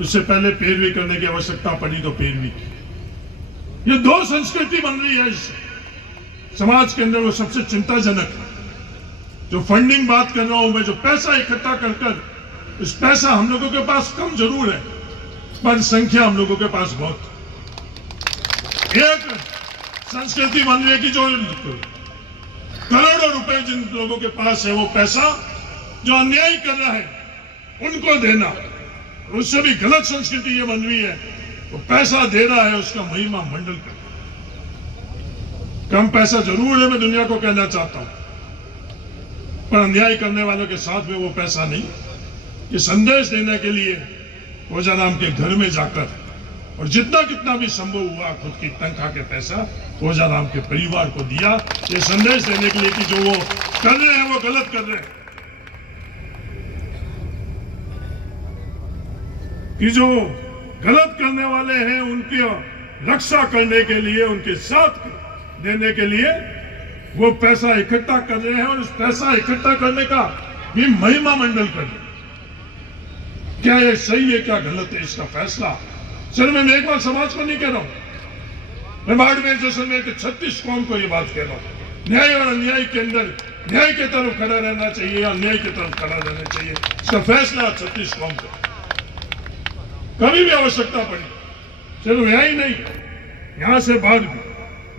इससे पहले पैरवी करने की आवश्यकता पड़ी तो पैरवी की। ये दो संस्कृति बन रही है इस समाज के अंदर, वो सबसे चिंताजनक है। जो फंडिंग बात कर रहा हूं मैं, जो पैसा इकट्ठा कर कर, इस पैसा हम लोगों के पास कम जरूर है पर संख्या हम लोगों के पास बहुत। एक संस्कृति बन रही है कि जो करोड़ों रुपए जिन लोगों के पास है, वो पैसा जो अन्याय कर रहा है उनको देना। उससे भी गलत संस्कृति ये बन रही है, वो पैसा दे रहा है उसका महिमा मंडल कर। कम पैसा जरूर है, मैं दुनिया को कहना चाहता हूं, पर अन्याय करने वालों के साथ में वो पैसा नहीं। ये संदेश देने के लिए ओजाराम के घर में जाकर और जितना कितना भी संभव हुआ खुद की तनख्वाह के पैसा ओजाराम के परिवार को दिया, ये संदेश देने के लिए कि जो वो कर रहे हैं वो गलत कर रहे हैं, कि जो गलत करने वाले हैं उनकी रक्षा करने के लिए, उनके साथ देने के लिए वो पैसा इकट्ठा कर रहे हैं और उस पैसा इकट्ठा करने का भी महिमा मंडल कर रहे हैं। क्या ये सही है, क्या गलत है, इसका फैसला सिर्फ मैं एक बार समाज को नहीं कह रहा हूं, मैं बाड़मेर जैसलमेर के 36 कौम को ये बात कह रहा हूं। न्याय और अन्याय के अंदर न्याय की तरफ खड़ा रहना चाहिए, अन्याय की तरफ खड़ा रहना चाहिए, इसका फैसला 36 कौम को कभी भी आवश्यकता पड़ी, सिर्फ यहां ही नहीं, यहां से बाहर भी,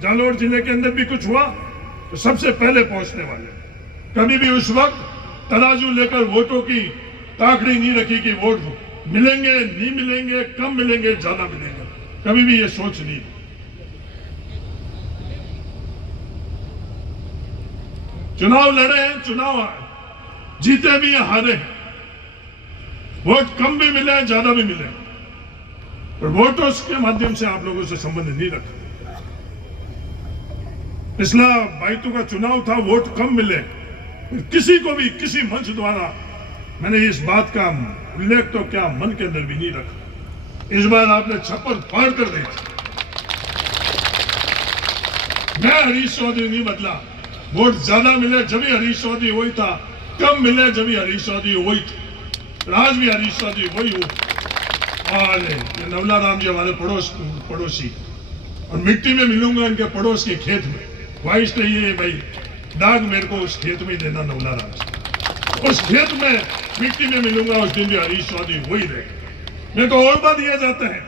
जालौर जिले के अंदर भी कुछ हुआ तो सबसे पहले पहुंचने वाले। कभी भी उस वक्त तराजू लेकर वोटों की ताकड़ी नहीं रखी कि वोट मिलेंगे नहीं मिलेंगे, कम मिलेंगे ज्यादा मिलेंगे, कभी भी ये सोच नहीं। चुनाव लड़े हैं, चुनाव जीते भी हैं, हारे हैं, वोट कम भी मिले ज्यादा भी मिले, पर वोटों के माध्यम से आप लोगों से संबंध नहीं रखा। पिछला 22 का चुनाव था, वोट कम मिले, किसी को भी किसी मंच द्वारा मैंने इस बात का उल्लेख तो क्या मन के अंदर भी नहीं रखा। इस बार आपने छप्पर फाड़ कर दी। मैं हरीश चौधरी नहीं बदला, वोट ज्यादा मिले जब भी हरीश चौधरी वही था, कम मिले जब भी हरीश चौधरी वही था, आज भी हरीश चौधरी वही हो। नवला राम जी हमारे पड़ोसी, और मिट्टी में मिलूंगा इनके पड़ोस के खेत में, ख्वाहिश तो ये भाई दाग मेरे को उस खेत में देना नवला राम जी, उस खेत में मिट्टी में मिलूंगा, उस दिन भी हरीश चौधरी वही रहेगा। मेरे को ओहदा दिया जाता है,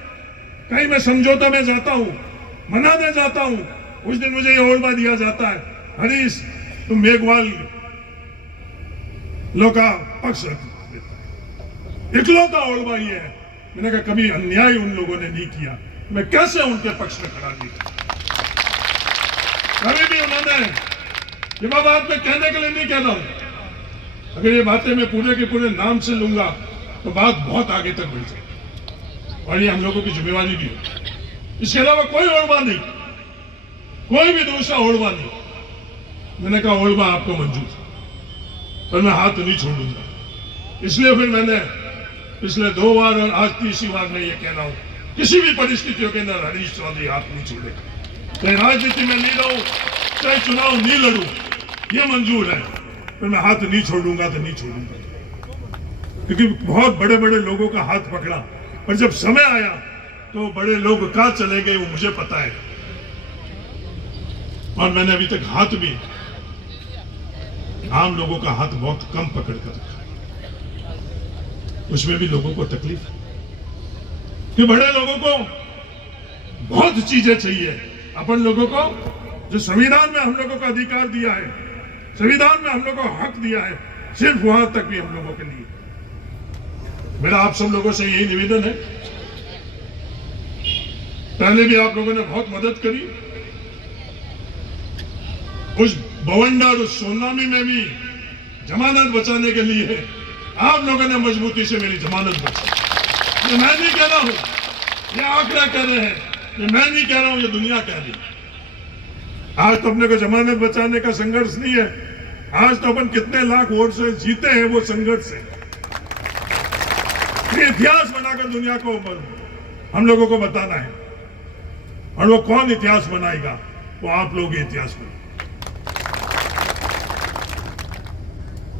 कहीं मैं समझौता में जाता हूँ, मनाने जाता हूँ, उस दिन मुझे ये ओहदा दिया जाता है, हरीश तुम मेघवाल लोग का पक्ष देता है। इकलौता ओहदा ये है। मैंने कहा कभी अन्याय उन लोगों ने नहीं किया, मैं कैसे उनके पक्ष में खड़ा नहीं। कभी भी उन्होंने ये बात मैं कहने के लिए नहीं कह रहा हूं, अगर ये बातें मैं पूरे के पूरे नाम से लूंगा तो बात बहुत आगे तक बढ़ जाएगी और ये हम लोगों की जिम्मेवारी भी है। इसके अलावा कोई ओढ़वा नहीं, कोई भी दूसरा ओढ़वा नहीं। मैंने कहा ओढ़वा आपको मंजूर, पर मैं हाथ नहीं छोड़ूंगा। इसलिए फिर मैंने पिछले 2 बार और आज तीसरी बार मैं ये कह रहा हूं, किसी भी परिस्थितियों के अंदर हरीश चौधरी हाथ नहीं छोड़ेगा। चाहे राजनीति में नहीं रहूं, चाहे चुनाव नहीं लड़ूं, ये मंजूर है, पर मैं हाथ नहीं छोड़ूंगा तो नहीं छोड़ूंगा। क्योंकि बहुत बड़े बड़े लोगों का हाथ पकड़ा, पर जब समय आया तो बड़े लोग कहां चले गए वो मुझे पता है। और मैंने अभी तक हाथ भी आम लोगों का हाथ बहुत कम पकड़ कर रखा, उसमें भी लोगों को तकलीफ है कि बड़े लोगों को बहुत चीजें चाहिए। अपन लोगों को जो संविधान में हम लोगों को अधिकार दिया है, संविधान में हम लोगों को हक दिया है, सिर्फ वहां तक भी हम लोगों के लिए। मेरा आप सब लोगों से यही निवेदन है, पहले भी आप लोगों ने बहुत मदद करी, उस बवंडर उस सोनामी में भी जमानत बचाने के लिए आप लोगों ने मजबूती से मेरी जमानत बचाई। ये मैं नहीं कह रहा हूं, ये आंकड़ा कह रहे हैं, ये मैं नहीं कह रहा हूं, ये दुनिया कह रही है। आज तो अपने को जमानत बचाने का संघर्ष नहीं है, आज तो अपन कितने लाख वोट से जीते हैं वो संघर्ष से। ये इतिहास बनाकर दुनिया को हम लोगों को बताना है, और वो कौन इतिहास बनाएगा, वो आप लोग इतिहास बनाएंगे।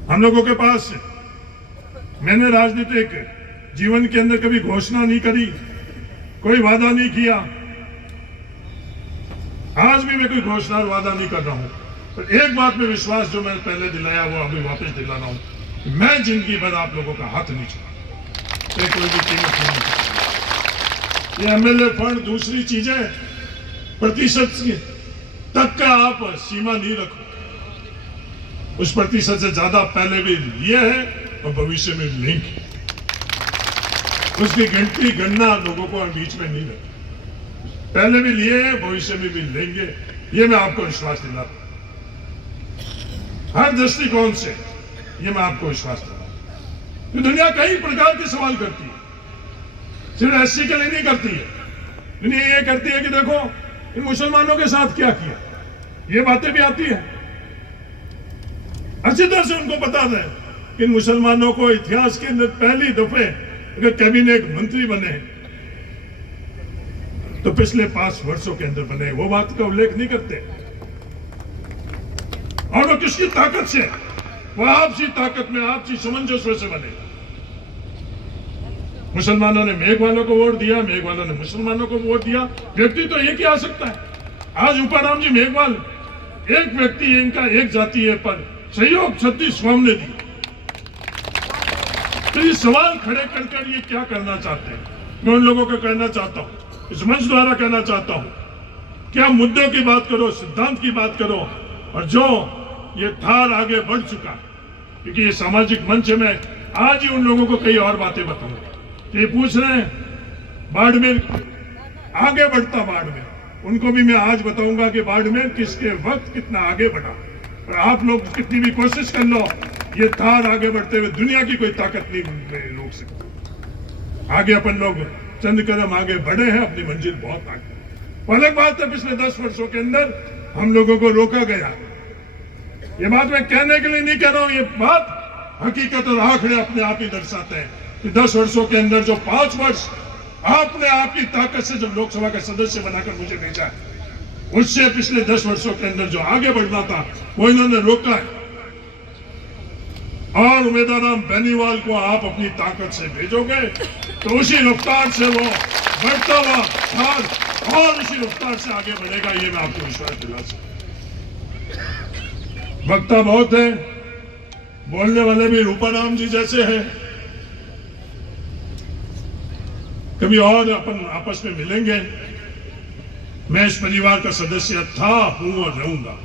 हम लोगों के पास मैंने राजनीतिक जीवन के अंदर कभी घोषणा नहीं करी, कोई वादा नहीं किया। आज भी मैं कोई घोषणा और वादा नहीं कर रहा हूं, पर एक बात में विश्वास जो मैं पहले दिलाया वो अभी वापस दिला रहा हूं, मैं जिंदगी भर आप लोगों का हाथ नहीं छोड़ा, कोई भी कीमत नहीं छोड़ा। ये एमएलए फंड दूसरी चीजें प्रतिशत तक का आप सीमा नहीं रखो, उस प्रतिशत से ज्यादा पहले भी लिए है और भविष्य में लेंगे, उसकी गिनती गणना लोगों को बीच में नहीं रखी, पहले भी लिए हैं भविष्य में भी लेंगे, ये मैं आपको विश्वास दिला रहा हूं। हर दृष्टिकोण से ये मैं आपको विश्वास दिला रहा हूं। तो दुनिया कई प्रकार के सवाल करती है, सिर्फ एससी के लिए नहीं करती है। दुनिया ये करती है कि देखो इन मुसलमानों के साथ क्या किया, ये बातें भी आती है। अच्छी तरह से उनको बता दें कि इन मुसलमानों को इतिहास के अंदर पहली दफे अगर कैबिनेट मंत्री बने तो पिछले 5 वर्षों के अंदर बने, वो बात का उल्लेख नहीं करते। और वो किसकी ताकत से, वो आपसी ताकत में, आपसी सामंजस्य से बने। मुसलमानों ने मेघवालों को वोट दिया, मेघवालों ने मुसलमानों को वोट दिया। व्यक्ति तो एक ही आ सकता है। आज उपाराम जी मेघवाल एक व्यक्ति, इनका एक जाति है, पर सहयोग 36 कौम ने दी। तो ये सवाल खड़े कर ये क्या करना चाहते हैं, मैं उन लोगों को कहना चाहता हूं, इस मंच द्वारा कहना चाहता हूं, क्या मुद्दों की बात करो, सिद्धांत की बात करो, और जो ये थार आगे बढ़ चुका, क्योंकि ये सामाजिक मंच में आज ही उन लोगों को कई और बातें बताऊंगा। तो ये पूछ रहे हैं बाड़मेर आगे बढ़ता, बाड़मेर, उनको भी मैं आज बताऊंगा कि बाड़मेर किसके वक्त कितना आगे बढ़ा। और आप लोग कितनी भी कोशिश कर लो, ये थार आगे बढ़ते हुए दुनिया की कोई ताकत नहीं रोक सकती। आगे अपन लोग चंद कदम आगे बढ़े हैं, अपनी मंजिल बहुत आगे। अलग बात है पिछले 10 वर्षों के अंदर हम लोगों को रोका गया। ये बात मैं कहने के लिए नहीं कह रहा हूं, ये बात हकीकत और आंकड़े अपने आप ही दर्शाते हैं कि 10 वर्षों के अंदर जो 5 वर्ष आपने आपकी ताकत से जब लोकसभा का सदस्य बनाकर मुझे भेजा है, उससे पिछले 10 वर्षों के अंदर जो आगे बढ़ना था वो इन्होंने रोका है। और उमेदवार बेनीवाल को आप अपनी ताकत से भेजोगे तो उसी रफ्तार से वो बढ़ता हुआ और उसी रफ्तार से आगे बढ़ेगा, ये मैं आपको विश्वास दिला सकता। वक्ता बहुत है, बोलने वाले भी रूपाराम जी जैसे हैं। कभी और अपन आपस में मिलेंगे। मैं इस परिवार का सदस्य था, हूं और रहूंगा।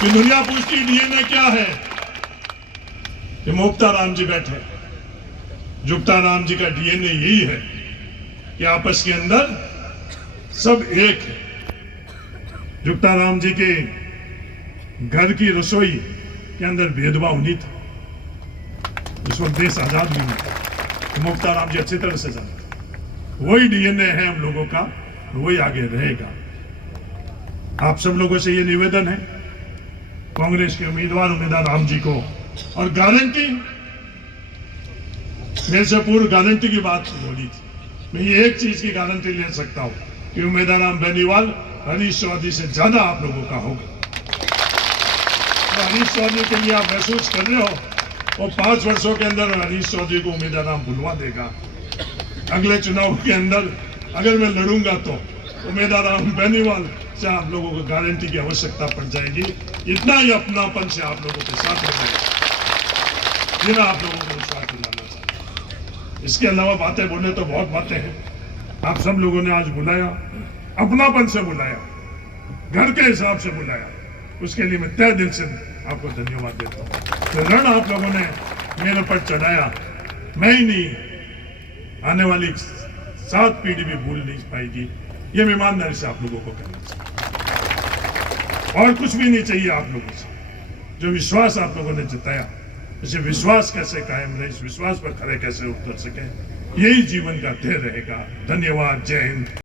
कि दुनिया पूछती डीएनए क्या है, कि मुक्ताराम जी बैठे, जुक्ताराम जी का डीएनए यही है कि आपस के अंदर सब एक है। जुक्ताराम जी के घर की रसोई के अंदर भेदभाव नहीं था, इस वक्त देश आजाद भी नहीं था, तो मुक्ताराम जी अच्छी तरह से जानते। वही डीएनए है हम लोगों का, वही आगे रहेगा। आप सब लोगों से ये निवेदन है, कांग्रेस के उम्मीदवार राम जी को, और गारंटी, मेरे से पूर्व गारंटी की बात बोली थी, मैं ये एक चीज की गारंटी ले सकता हूं कि उमेदवार बेनीवाल हरीश चौधरी से ज्यादा आप लोगों का होगा। तो हरीश चौधरी के लिए आप महसूस कर रहे हो, और 5 वर्षों के अंदर हरीश चौधरी को उम्मीदवार बुलवा देगा। अगले चुनाव के अंदर अगर मैं लड़ूंगा तो उम्मीदवार बेनीवाल से आप लोगों को गारंटी की आवश्यकता पड़ जाएगी। इतना ही अपनापन से आप लोगों के साथ रहेगा, ये मैं आप लोगों को विश्वास दिलाना चाहता हूं। इसके अलावा बातें बोले तो बहुत बातें हैं। आप सब लोगों ने आज बुलाया, अपनापन से बुलाया, घर के हिसाब से बुलाया, उसके लिए मैं तहे दिल से आपको धन्यवाद देता हूँ। तो रण आप लोगों ने मेरे पर चढ़ाया, मैं ही नहीं, आने वाली 7 पीढ़ी भी भूल नहीं पाएगी। ये मैं ईमानदारी से आप लोगों को कहना चाहिए, और कुछ भी नहीं चाहिए आप लोगों से। जो विश्वास आप लोगों ने जताया, इसे विश्वास कैसे कायम रहे, इस विश्वास पर खड़े कैसे उतर सके, यही जीवन का ध्येय रहेगा। धन्यवाद। जय हिंद।